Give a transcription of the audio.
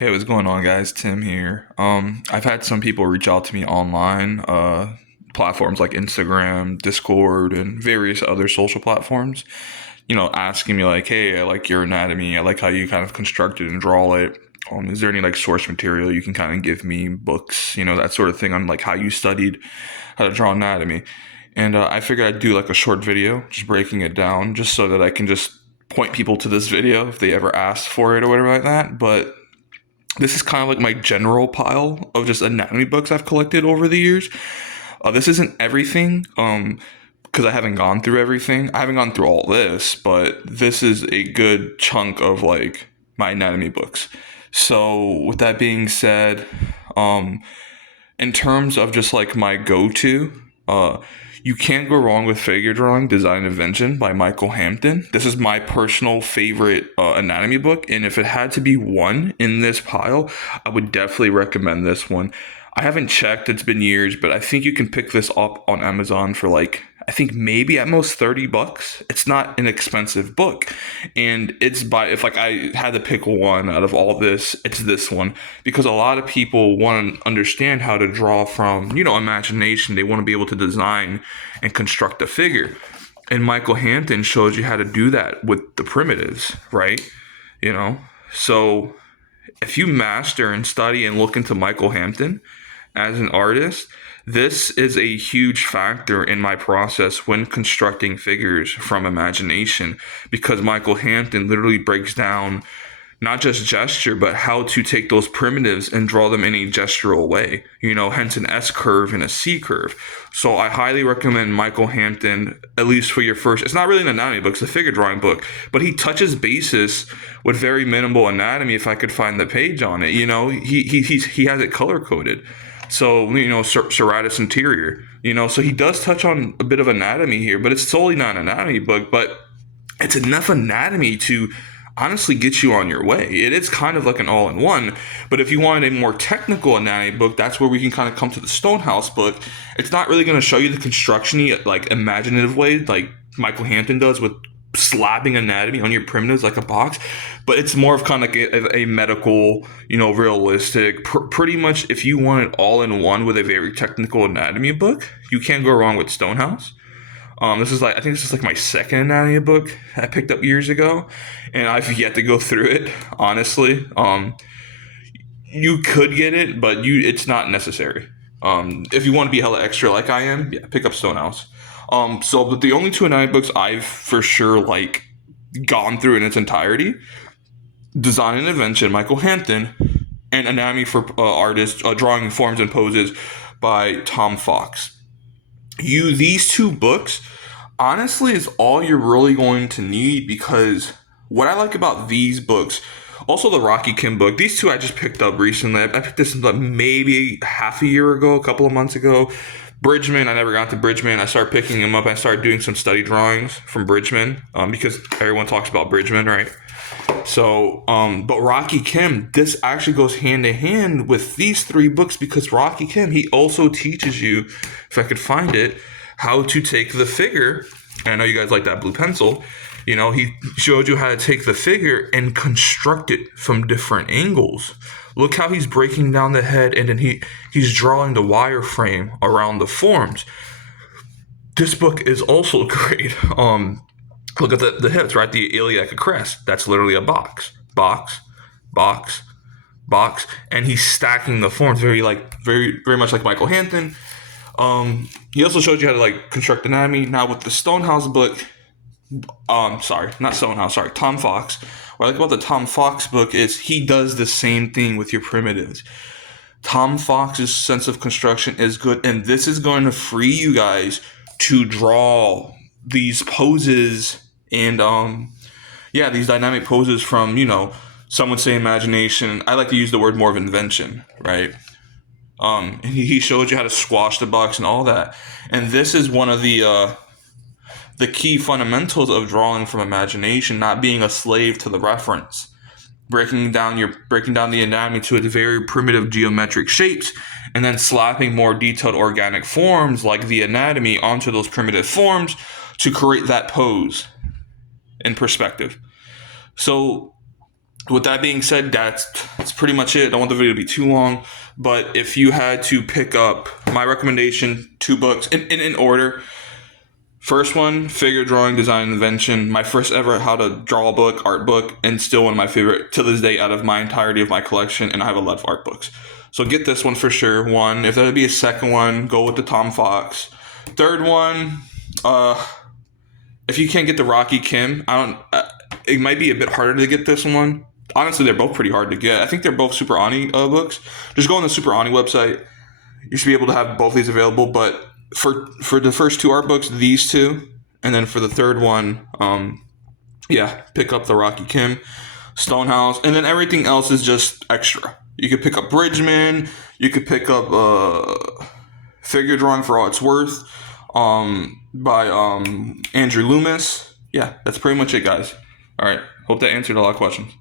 Hey, what's going on, guys? Tim here. I've had some people reach out to me online, platforms like Instagram, Discord, and various other social platforms. Asking me like, "Hey, I like your anatomy. I like how you kind of construct it and draw it. Is there any like source material you can kind of give me, books, that sort of thing on like how you studied how to draw anatomy?" And I figured I'd do like a short video, just breaking it down, just so that I can just point people to this video if they ever ask for it or whatever like that. But this is kind of like my general pile of just anatomy books I've collected over the years. This isn't everything, because I haven't gone through everything. I haven't gone through all this, but this is a good chunk of like my anatomy books. So with that being said, um, in terms of just like my go-to, you can't go wrong with Figure Drawing Design Invention by Michael Hampton. This is my personal favorite anatomy book, and if it had to be one in this pile, I would definitely recommend this one. I haven't checked, it's been years, but I think you can pick this up on Amazon for like, I think maybe at most $30. It's not an expensive book. And it's by, if like I had to pick one out of all this, it's this one. Because a lot of people want to understand how to draw from, imagination. They want to be able to design and construct a figure. And Michael Hampton shows you how to do that with the primitives, right? You know? So if you master and study and look into Michael Hampton as an artist, this is a huge factor in my process when constructing figures from imagination because Michael Hampton literally breaks down not just gesture, but how to take those primitives and draw them in a gestural way, hence an S curve and a C curve. So I highly recommend Michael Hampton, at least for your first, it's not really an anatomy book, it's a figure drawing book, but he touches basis with very minimal anatomy if I could find the page on it. He has it color coded. So, serratus anterior, so he does touch on a bit of anatomy here, but it's solely not an anatomy book, but it's enough anatomy to honestly get you on your way. It is kind of like an all-in-one, but if you wanted a more technical anatomy book, that's where we can kind of come to the Stonehouse book. It's not really going to show you the construction like imaginative way like Michael Hampton does with slapping anatomy on your primitives like a box, but it's more of kind of like a medical, realistic. Pretty much, if you want it all in one with a very technical anatomy book, you can't go wrong with Stonehouse. This is like I think this is like my second anatomy book I picked up years ago, and I've yet to go through it. Honestly, you could get it, but it's not necessary. If you want to be hella extra like I am, yeah, pick up Stonehouse. But the only two anatomy books I've for sure like gone through in its entirety: Design and Invention, Michael Hampton, and Anatomy for Artists, Drawing Forms and Poses by Tom Fox. These two books honestly is all you're really going to need because what I like about these books, also the Rocky Kim book, these two I just picked up recently. I picked this up maybe half a year ago, a couple of months ago. Bridgman, I never got to Bridgman. I started picking him up. I started doing some study drawings from Bridgman because everyone talks about Bridgman, right? So, but Rocky Kim, this actually goes hand in hand with these three books because Rocky Kim, he also teaches you, if I could find it, how to take the figure. And I know you guys like that blue pencil. He showed you how to take the figure and construct it from different angles. Look how he's breaking down the head and then he's drawing the wireframe around the forms. This book is also great. Look at the hips, right? The iliac crest. That's literally a box, box, box, box, and he's stacking the forms very much like Michael Hampton. He also showed you how to like construct anatomy. Now with the Stonehouse book, sorry, not Stonehouse, sorry, Tom Fox. What I like about the Tom Fox book is he does the same thing with your primitives. Tom Fox's sense of construction is good, and this is going to free you guys to draw these poses and yeah, these dynamic poses from, some would say imagination. I like to use the word more of invention, right? And he showed you how to squash the box and all that. And this is one of the key fundamentals of drawing from imagination, not being a slave to the reference. Breaking down the anatomy to its very primitive geometric shapes, and then slapping more detailed organic forms like the anatomy onto those primitive forms to create that pose in perspective. So With that being said, that's pretty much it. I don't want the video to be too long, but if you had to pick up my recommendation, 2 books in order. First one, Figure Drawing Design Invention, my first ever how to draw a book, art book, and still one of my favorite to this day out of my entirety of my collection, and I have a lot of art books. So get this one for sure. One, if there would be a second one, go with the Tom Fox. Third one, if you can't get the Rocky Kim, it might be a bit harder to get this one. Honestly, they're both pretty hard to get. I think they're both Super Ani books. Just go on the Super Ani website. You should be able to have both these available. But for the first 2 art books, these 2, and then for the third one, pick up the Rocky Kim, Stonehouse, and then everything else is just extra. You could pick up Bridgman. You could pick up Figure Drawing for All It's Worth, by Andrew Loomis. Yeah, that's pretty much it, guys. All right. Hope that answered a lot of questions.